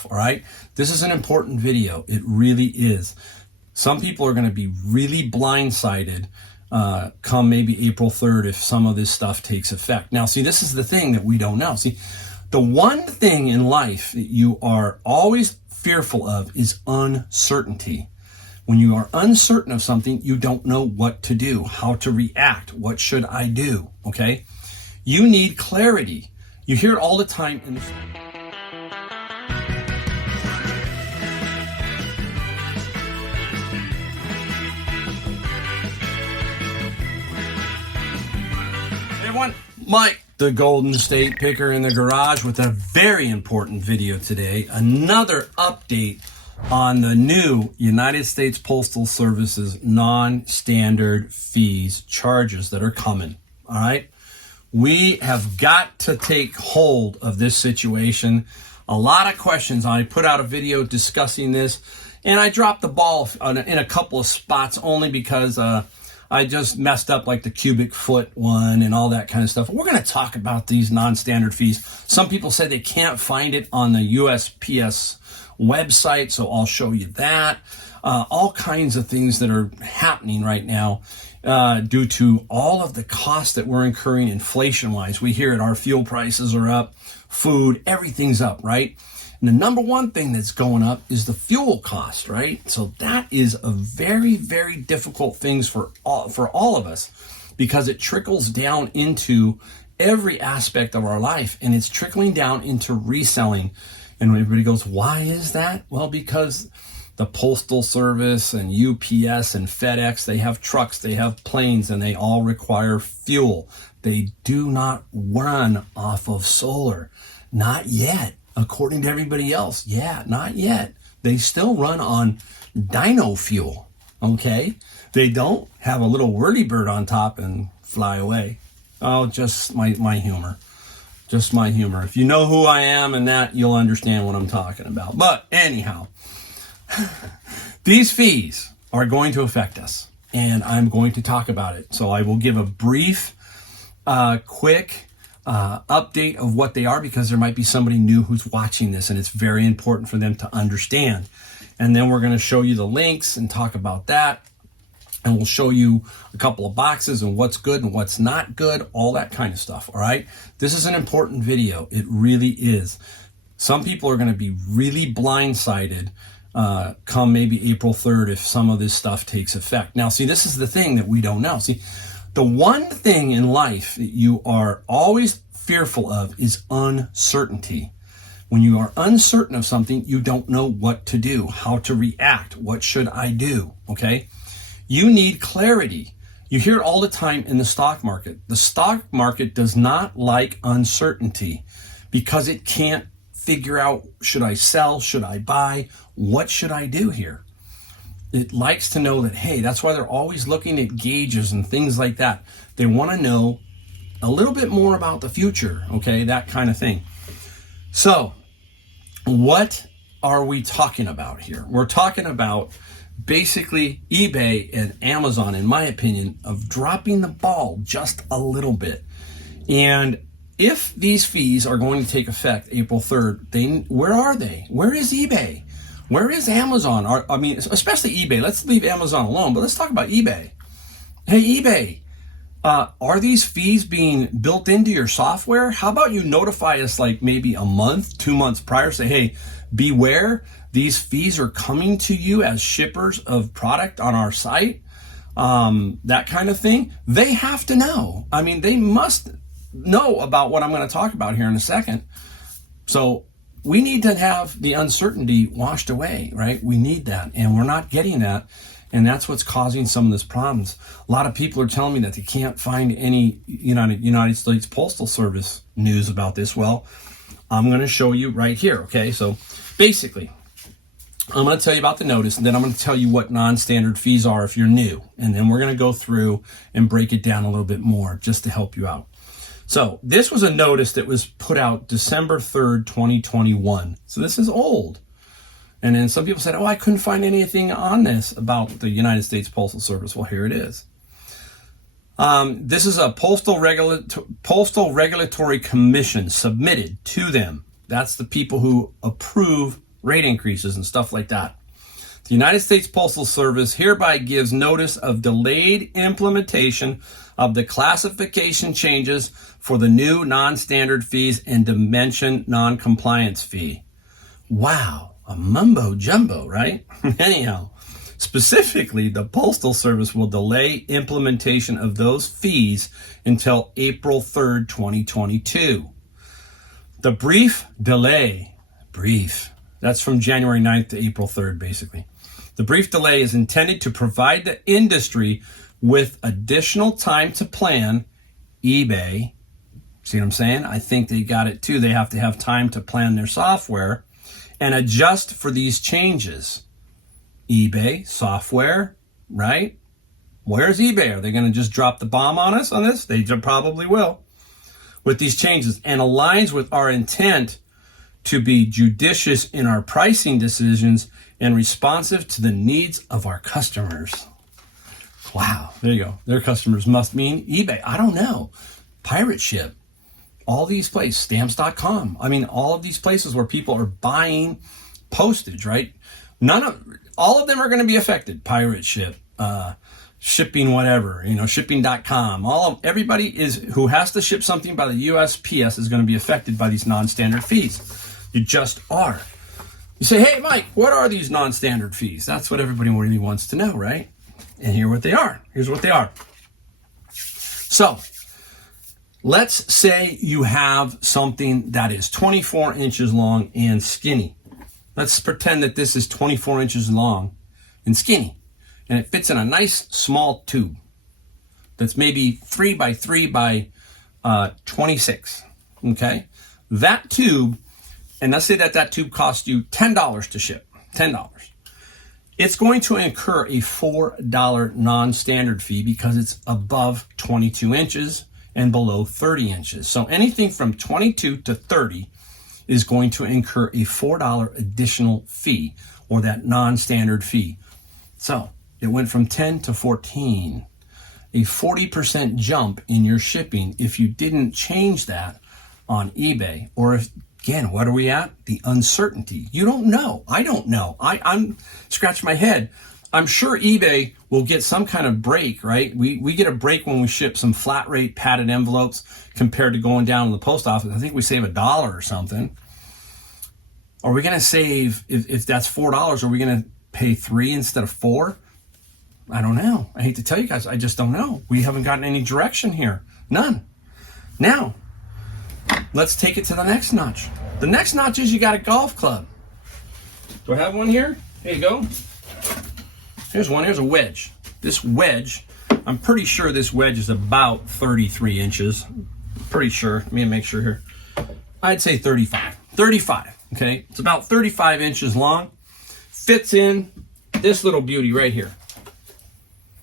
stuff, all right? This is an important video. It really is. Some people are going to be really blindsided come maybe April 3rd if some of this stuff takes effect. Now, see, this is the thing that we don't know. See, the one thing in life that you are always fearful of is uncertainty. When you are uncertain of something, you don't know what to do, how to react, what should I do, okay? You need clarity. You hear it all the time in the... Hey everyone, Mike, the Golden State Picker in the garage with a very important video today. Another update on the new United States Postal Service's non-standard fees charges that are coming, all right? We have got to take hold of this situation. A lot of questions. I put out a video discussing this, and I dropped the ball in a couple of spots only because I just messed up like the cubic foot one and all that kind of stuff. We're going to talk about these non-standard fees. Some people say they can't find it on the USPS website, so I'll show you that. All kinds of things that are happening right now due to all of the costs that we're incurring inflation-wise. We hear it, our fuel prices are up, food, everything's up, right? And the number one thing that's going up is the fuel cost, right? So that is a very, very difficult thing for all of us because it trickles down into every aspect of our life, and it's trickling down into reselling. And everybody goes, why is that? Well, because the Postal Service and UPS and FedEx, they have trucks, they have planes, and they all require fuel. They do not run off of solar. Not yet. According to everybody else, yeah, not yet. They still run on dino fuel, okay? They don't have a little whirly bird on top and fly away. Oh, just my humor. Just my humor. If you know who I am and that, you'll understand what I'm talking about. But anyhow, these fees are going to affect us, and I'm going to talk about it. So I will give a brief, quick update of what they are because there might be somebody new who's watching this, and it's very important for them to understand. And then we're going to show you the links and talk about that. And we'll show you a couple of boxes and what's good and what's not good, all that kind of stuff, all right? This is an important video. It really is. Some people are going to be really blindsided come maybe April 3rd if some of this stuff takes effect. Now, see, this is the thing that we don't know. See, the one thing in life that you are always fearful of is uncertainty. When you are uncertain of something, you don't know what to do, how to react, what should I do, okay? You need clarity. You hear it all the time in the stock market. The stock market does not like uncertainty because it can't figure out, should I sell, should I buy, what should I do here? It likes to know that, hey, that's why they're always looking at gauges and things like that. They want to know a little bit more about the future, okay, that kind of thing. So, what are we talking about here? We're talking about basically eBay and Amazon, in my opinion, of dropping the ball just a little bit. And if these fees are going to take effect April 3rd, where are they? Where is eBay? Where is Amazon? I mean, especially eBay. Let's leave Amazon alone, but let's talk about eBay. Hey, eBay, are these fees being built into your software? How about you notify us like maybe a month, 2 months prior, say, hey, beware, these fees are coming to you as shippers of product on our site, that kind of thing. They have to know. I mean, they must know about what I'm going to talk about here in a second. So we need to have the uncertainty washed away, right? We need that, and we're not getting that, and that's what's causing some of this problems. A lot of people are telling me that they can't find any United States Postal Service news about this. Well, I'm going to show you right here, okay? So basically, I'm going to tell you about the notice, and then I'm going to tell you what non-standard fees are if you're new. And then we're going to go through and break it down a little bit more just to help you out. So this was a notice that was put out December 3rd, 2021. So this is old. And then some people said, oh, I couldn't find anything on this about the United States Postal Service. Well, here it is. This is a Postal Regulatory Commission submitted to them. That's the people who approve rate increases and stuff like that. The United States Postal Service hereby gives notice of delayed implementation of the classification changes for the new non-standard fees and dimension non-compliance fee. Wow, a mumbo jumbo, right? Anyhow, specifically, the Postal Service will delay implementation of those fees until April 3rd, 2022. The brief delay, that's from January 9th to April 3rd, basically. The brief delay is intended to provide the industry with additional time to plan. eBay, see what I'm saying? I think they got it too. They have to have time to plan their software and adjust for these changes. eBay, software, right? Where's eBay? Are they going to just drop the bomb on us on this? They probably will. With these changes, and aligns with our intent to be judicious in our pricing decisions and responsive to the needs of our customers. Wow, there you go. Their customers must mean eBay. I don't know. Pirate Ship. All these places, stamps.com. I mean, all of these places where people are buying postage, right? All of them are going to be affected. Pirate Ship, shipping, whatever, shipping.com. Everybody who has to ship something by the USPS is going to be affected by these non-standard fees. You just are. You say, hey, Mike, what are these non-standard fees? That's what everybody really wants to know, right? And here's what they are. So let's say you have something that is 24 inches long and skinny. Let's pretend that this is 24 inches long and skinny, and it fits in a nice small tube that's maybe 3 by 3 by 26. Okay, that tube, and let's say that tube costs you $10 to ship. $10. It's going to incur a $4 non-standard fee because it's above 22 inches and below 30 inches. So anything from 22 to 30 is going to incur a $4 additional fee, or that non-standard fee. So it went from 10 to 14, a 40% jump in your shipping if you didn't change that on eBay. Or if, again, what are we at? The uncertainty. You don't know. I don't know. I'm scratching my head. I'm sure eBay will get some kind of break, right? We get a break when we ship some flat rate padded envelopes compared to going down to the post office. I think we save $1 or something. Are we going to save, if that's $4, are we going to pay $3 instead of $4? I don't know. I hate to tell you guys, I just don't know. We haven't gotten any direction here. None. Now, let's take it to the next notch. The next notch is you got a golf club. Do I have one here? Here you go. Here's one. Here's a wedge. This wedge, I'm pretty sure this wedge is about 33 inches. Pretty sure. Let me make sure here. I'd say 35. 35. Okay. It's about 35 inches long. Fits in this little beauty right here.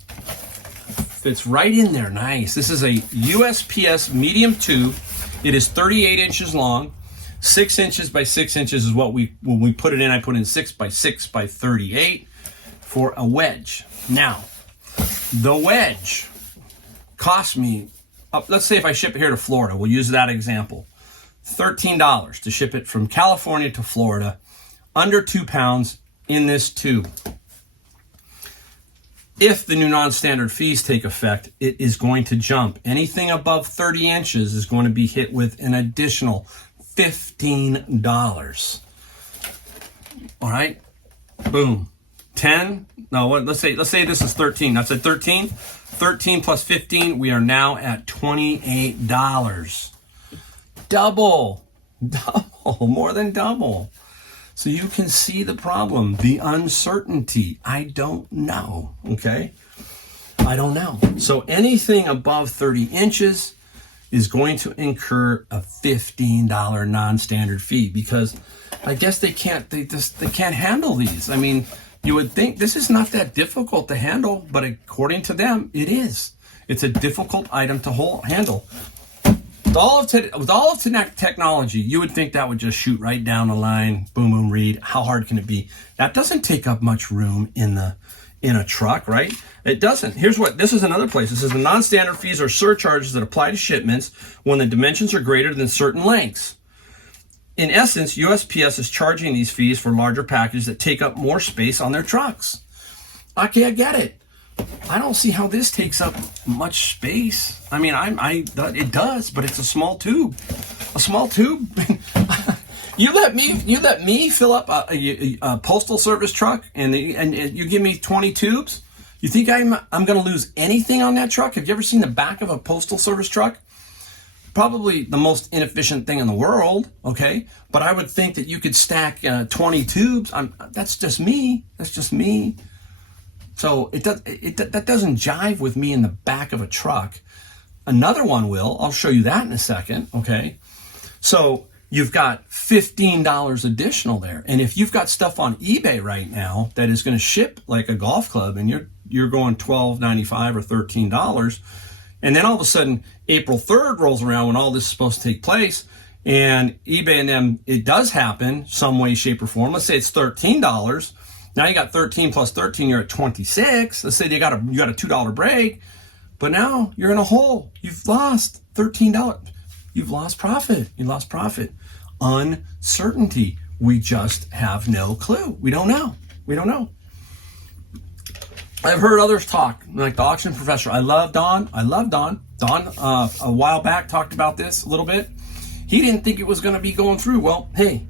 Fits right in there. Nice. This is a USPS medium tube. It is 38 inches long. 6 inches by 6 inches is what when we put it in, I put in 6 by 6 by 38 for a wedge. Now, the wedge cost me, let's say if I ship it here to Florida, we'll use that example, $13 to ship it from California to Florida, under 2 pounds in this tube. If the new non-standard fees take effect, it is going to jump. Anything above 30 inches is going to be hit with an additional $15. All right, boom. 10. No, let's say this is 13. That's at 13. 13 plus 15. We are now at $28. Double, more than double. So you can see the problem, the uncertainty. I don't know. Okay, I don't know. So anything above 30 inches is going to incur a $15 non-standard fee, because I guess they can't handle these. I mean, you would think this is not that difficult to handle, but according to them, it is. It's a difficult item to handle. With all of technology, you would think that would just shoot right down the line, boom, boom, read. How hard can it be? That doesn't take up much room in a truck, right? It doesn't. This is another place. This is the non-standard fees or surcharges that apply to shipments when the dimensions are greater than certain lengths. in essence, USPS is charging these fees for larger packages that take up more space on their trucks. Okay, I get it. I don't see how this takes up much space. I mean, it does, but it's a small tube. A small tube. You let me fill up a postal service truck, and you give me 20 tubes. You think I'm going to lose anything on that truck? Have you ever seen the back of a postal service truck? Probably the most inefficient thing in the world. Okay, but I would think that you could stack 20 tubes. That's just me. That's just me. So that doesn't jive with me in the back of a truck. Another one will. I'll show you that in a second. Okay, so you've got $15 additional there, and if you've got stuff on eBay right now that is going to ship like a golf club, and you're going $12.95 or $13, and then all of a sudden April 3rd rolls around when all this is supposed to take place, and eBay and them, it does happen some way, shape, or form. Let's say it's $13. Now you got 13 plus 13, you're at 26. Let's say you got a $2 break, but now you're in a hole. You've lost $13. You've lost profit. You lost profit. Uncertainty. We just have no clue. We don't know. We don't know. I've heard others talk, like the auction professor. I love Don. Don, a while back, talked about this a little bit. He didn't think it was going to be going through. Well, hey,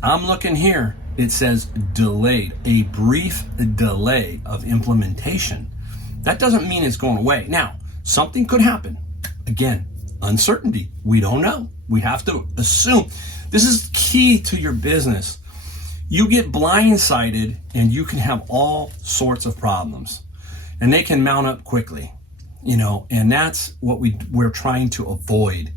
I'm looking here. It says delayed, a brief delay of implementation. That doesn't mean it's going away. Now, something could happen. Again, uncertainty. We don't know. We have to assume. This is key to your business. You get blindsided and you can have all sorts of problems, and they can mount up quickly, and that's what we're trying to avoid.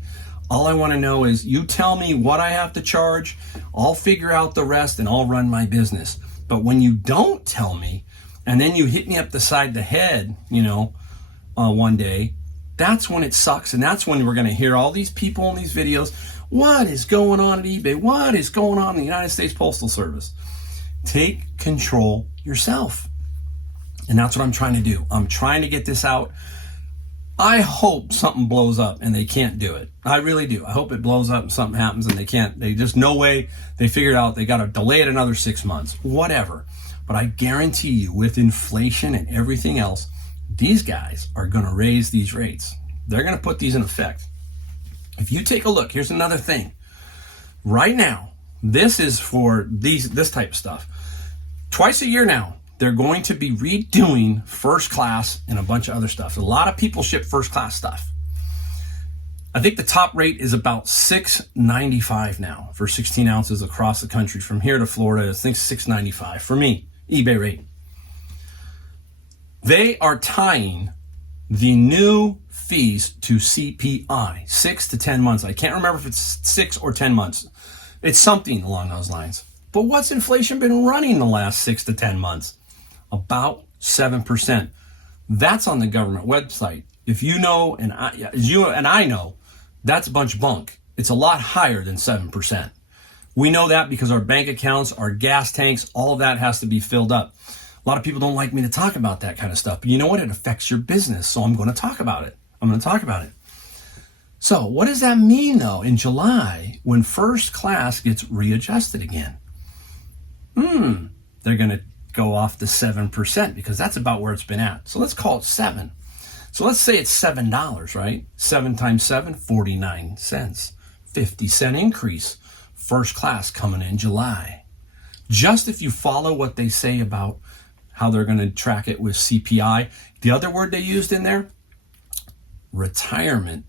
All I want to know is you tell me what I have to charge, I'll figure out the rest, and I'll run my business. But when you don't tell me, and then you hit me up the side of the head, one day, that's when it sucks, and that's when we're going to hear all these people in these videos. What is going on at eBay? What is going on in the United States Postal Service? Take control yourself. And that's what I'm trying to do. I'm trying to get this out. I hope something blows up and they can't do it. I really do. I hope it blows up and something happens and they can't. They just, no way. They figured out they got to delay it another 6 months. Whatever. But I guarantee you, with inflation and everything else, these guys are going to raise these rates. They're going to put these in effect. If you take a look, here's another thing. Right now, this is for this type of stuff. Twice a year now, they're going to be redoing first class and a bunch of other stuff. A lot of people ship first class stuff. I think the top rate is about $6.95 now for 16 ounces across the country. From here to Florida, I think $6.95 for me, eBay rate. They are tying the new fees to CPI, 6 to 10 months. I can't remember if it's 6 or 10 months. It's something along those lines. But what's inflation been running the last 6 to 10 months? About 7%. That's on the government website. If you know, and I know, that's a bunch of bunk. It's a lot higher than 7%. We know that because our bank accounts, our gas tanks, all of that has to be filled up. A lot of people don't like me to talk about that kind of stuff, but you know what? It affects your business, so I'm going to talk about it. So what does that mean, though, in July when first class gets readjusted again? They're going to go off to 7% because that's about where it's been at. So let's call it 7. So let's say it's $7, right? 7 times 7, 49 cents. 50-cent increase. First class coming in July. Just if you follow what they say about how they're going to track it with CPI. The other word they used in there, retirement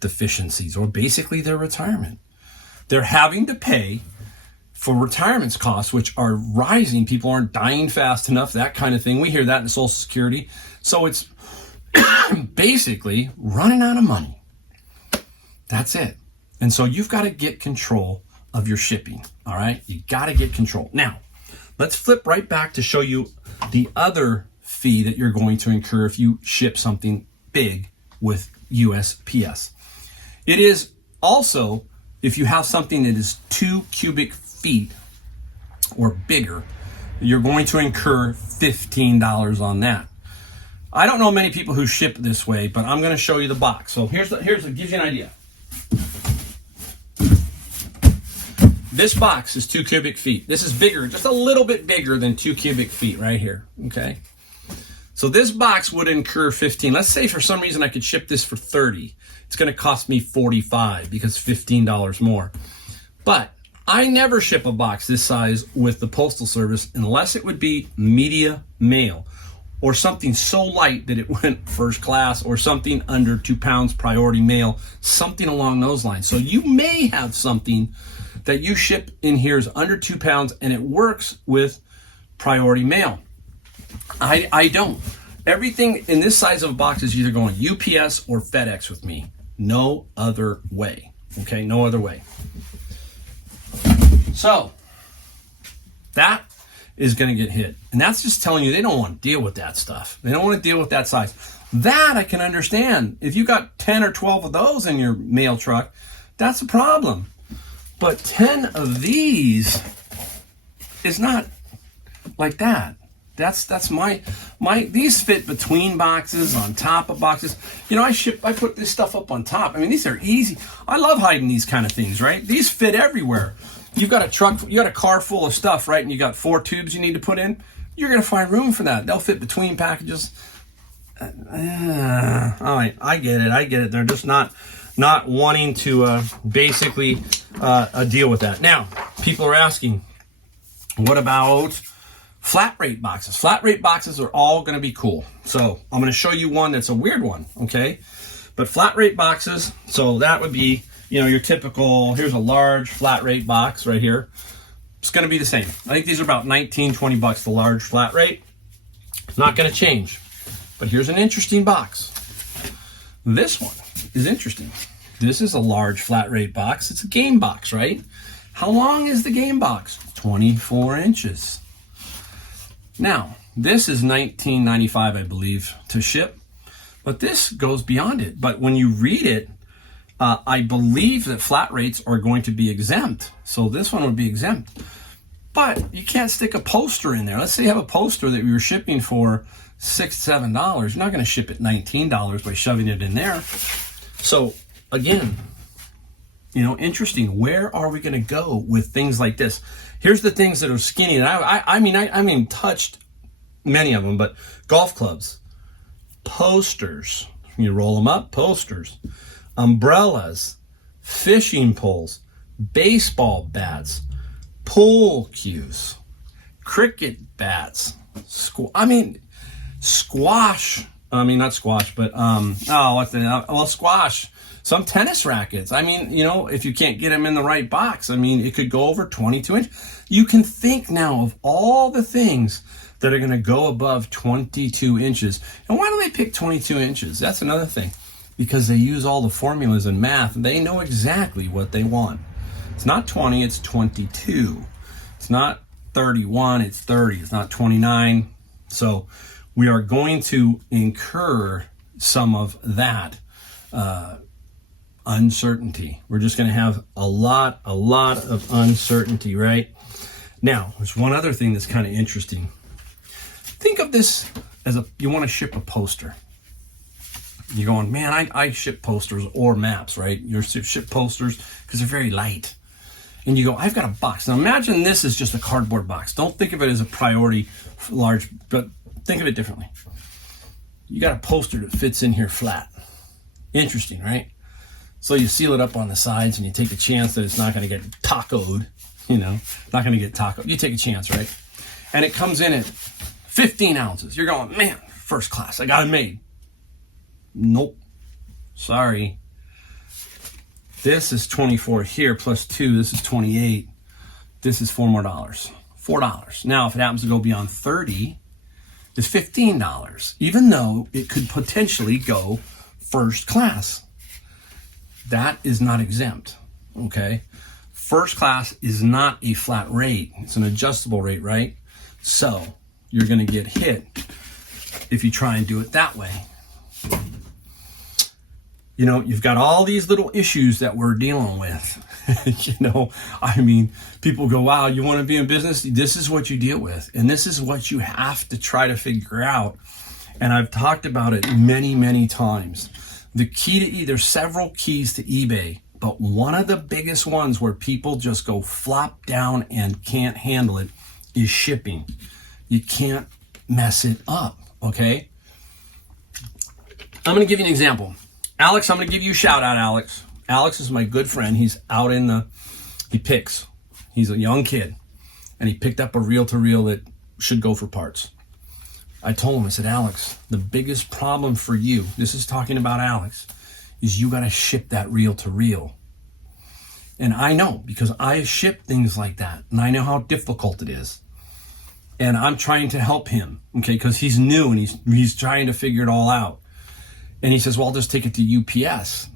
deficiencies, or basically their retirement. They're having to pay for retirement costs, which are rising. People aren't dying fast enough, that kind of thing. We hear that in Social Security. So it's basically running out of money. That's it. And so you've got to get control of your shipping. All right. You got to get control. Now, let's flip right back to show you the other fee that you're going to incur if you ship something big with USPS. It is also, if you have something that is 2 cubic feet or bigger, you're going to incur $15 on that. I don't know many people who ship this way, but I'm going to show you the box. So here's it gives you an idea. this box is 2 cubic feet. This is bigger, just a little bit bigger than 2 cubic feet right here, okay? So this box would incur 15. Let's say for some reason I could ship this for 30. It's gonna cost me 45 because $15 more. But I never ship a box this size with the Postal Service unless it would be media mail or something so light that it went first class, or something under 2 pounds priority mail, something along those lines. So you may have something that you ship in here is under 2 pounds and it works with priority mail. I don't. Everything in this size of a box is either going UPS or FedEx with me. No other way. Okay, no other way. So that is going to get hit. And that's just telling you they don't want to deal with that stuff. They don't want to deal with that size. That I can understand. If you got 10 or 12 of those in your mail truck, that's a problem. But 10 of these is not like that. That's my these fit between boxes, on top of boxes. You know, I put this stuff up on top. I mean, these are easy. I love hiding these kind of things, right? These fit everywhere. You've got a truck, you got a car full of stuff, right? And you got 4 tubes you need to put in. You're going to find room for that. They'll fit between packages. All right, I get it. They're just not wanting to basically deal with that. Now, people are asking, what about flat rate boxes? Flat rate boxes are all going to be cool. So I'm going to show you one that's a weird one, okay? But flat rate boxes, so that would be, you know, your typical, here's a large flat rate box right here. It's going to be the same. I think these are about 19, 20 bucks, the large flat rate. It's not going to change. But here's an interesting box. This one is interesting. This is a large flat rate box. It's a game box, right? How long is the game box? 24 inches. Now, this is $19.95, I believe, to ship. But this goes beyond it. But when you read it, I believe that flat rates are going to be exempt. So this one would be exempt. But you can't stick a poster in there. Let's say you have a poster that we were shipping for $6, $7. You're not going to ship it $19 by shoving it in there. So again, you know, interesting. Where are we going to go with things like this? Here's the things that are skinny. And I mean, touched many of them, but golf clubs, posters. You roll them up, posters. Umbrellas, fishing poles, baseball bats, pool cues, cricket bats, squash. I mean, not squash, but squash. Some tennis rackets. I mean, you know, if you can't get them in the right box, I mean, it could go over 22 inches. You can think now of all the things that are going to go above 22 inches. And why do they pick 22 inches? That's another thing. Because they use all the formulas and math. They know exactly what they want. It's not 20, it's 22. It's not 31, it's 30. It's not 29. So we are going to incur some of that uncertainty. We're just going to have a lot of uncertainty, right? Now, there's one other thing that's kind of interesting. Think of this as you want to ship a poster. You're going, man, I ship posters or maps, right? You ship posters because they're very light. And you go, I've got a box. Now imagine this is just a cardboard box. Don't think of it as a priority large, but think of it differently. You got a poster that fits in here flat. Interesting, right? So you seal it up on the sides and you take a chance that it's not going to get tacoed, you know, not going to get tacoed. You take a chance, right? And it comes in at 15 ounces. You're going, man, first class. I got it made. Nope. Sorry. This is 24 here plus 2. This is 28. This is $4 more. $4. Now, if it happens to go beyond 30, it's $15, even though it could potentially go first class. That is not exempt. Okay. First class is not a flat rate. It's an adjustable rate, right? So you're going to get hit if you try and do it that way. You know, you've got all these little issues that we're dealing with. You know, I mean, people go, wow, you want to be in business? This is what you deal with. And this is what you have to try to figure out. And I've talked about it many, many times. The key to there's several keys to eBay But one of the biggest ones where people just go flop down and can't handle it is shipping. You can't mess it up, okay? I'm going to give you an example. Alex, I'm going to give you a shout out, Alex. Alex is my good friend. He's out he picks. He's a young kid. And he picked up a reel-to-reel that should go for parts. I told him, I said, Alex, the biggest problem for you, this is talking about Alex, is you got to ship that reel-to-reel. And I know, because I ship things like that, and I know how difficult it is. And I'm trying to help him, okay, because he's new and he's trying to figure it all out. And he says, well, I'll just take it to UPS.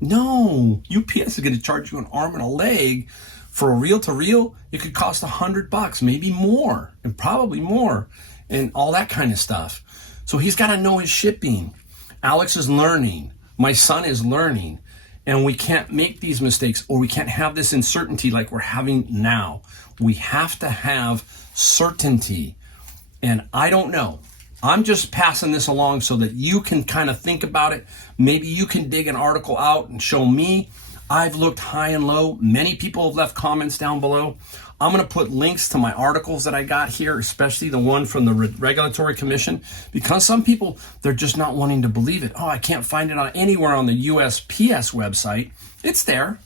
No, UPS is going to charge you an arm and a leg for a reel-to-reel. It could cost $100, maybe more, and probably more, and all that kind of stuff. So he's got to know his shipping. Alex is learning. My son is learning. And we can't make these mistakes, or we can't have this uncertainty like we're having now. We have to have certainty. And I don't know. I'm just passing this along so that you can kind of think about it. Maybe you can dig an article out and show me. I've looked high and low. Many people have left comments down below. I'm going to put links to my articles that I got here, especially the one from the Regulatory Commission, because some people, they're just not wanting to believe it. Oh, I can't find it anywhere on the USPS website. It's there.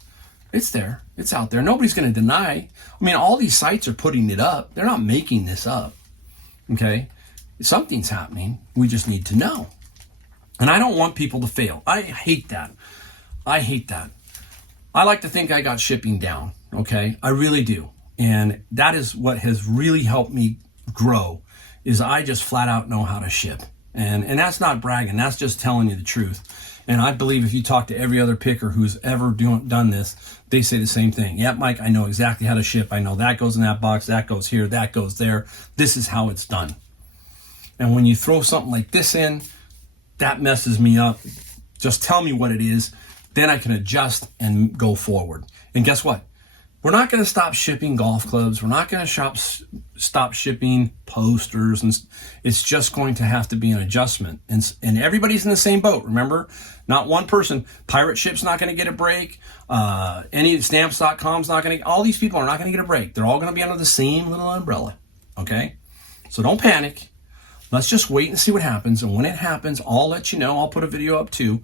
It's there. It's out there. Nobody's going to deny. I mean, all these sites are putting it up. They're not making this up. Okay? Something's happening. We just need to know. And I don't want people to fail. I hate that. I hate that. I like to think I got shipping down. Okay? I really do. And that is what has really helped me grow, is I just flat out know how to ship. And that's not bragging. That's just telling you the truth. And I believe if you talk to every other picker who's ever done this, they say the same thing. Yeah, Mike, I know exactly how to ship. I know that goes in that box, that goes here, that goes there. This is how it's done. And when you throw something like this in, that messes me up. Just tell me what it is. Then I can adjust and go forward. And guess what? We're not going to stop shipping golf clubs. We're not going to stop shipping posters. And it's just going to have to be an adjustment. And everybody's in the same boat. Remember, not one person. Pirate Ship's not going to get a break. Any Stamps.com's not going to. All these people are not going to get a break. They're all going to be under the same little umbrella. Okay? So don't panic. Let's just wait and see what happens. And when it happens, I'll let you know. I'll put a video up too.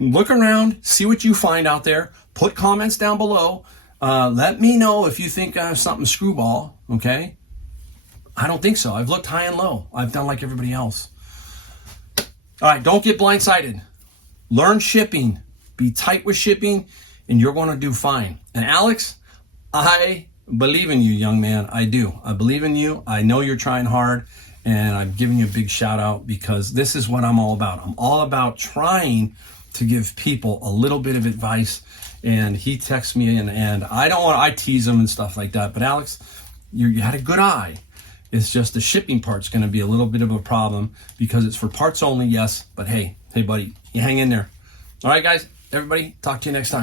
Look around. See what you find out there. Put comments down below. Let me know if you think something's screwball, okay? I don't think so. I've looked high and low. I've done like everybody else. All right, don't get blindsided. Learn shipping. Be tight with shipping, and you're going to do fine. And Alex, I believe in you, young man. I do. I believe in you. I know you're trying hard, and I'm giving you a big shout out because this is what I'm all about. I'm all about trying to give people a little bit of advice. And he texts me and I tease him and stuff like that. But Alex, you had a good eye. It's just the shipping part's going to be a little bit of a problem because it's for parts only, yes. But hey, buddy, you hang in there. All right, guys, everybody, talk to you next time.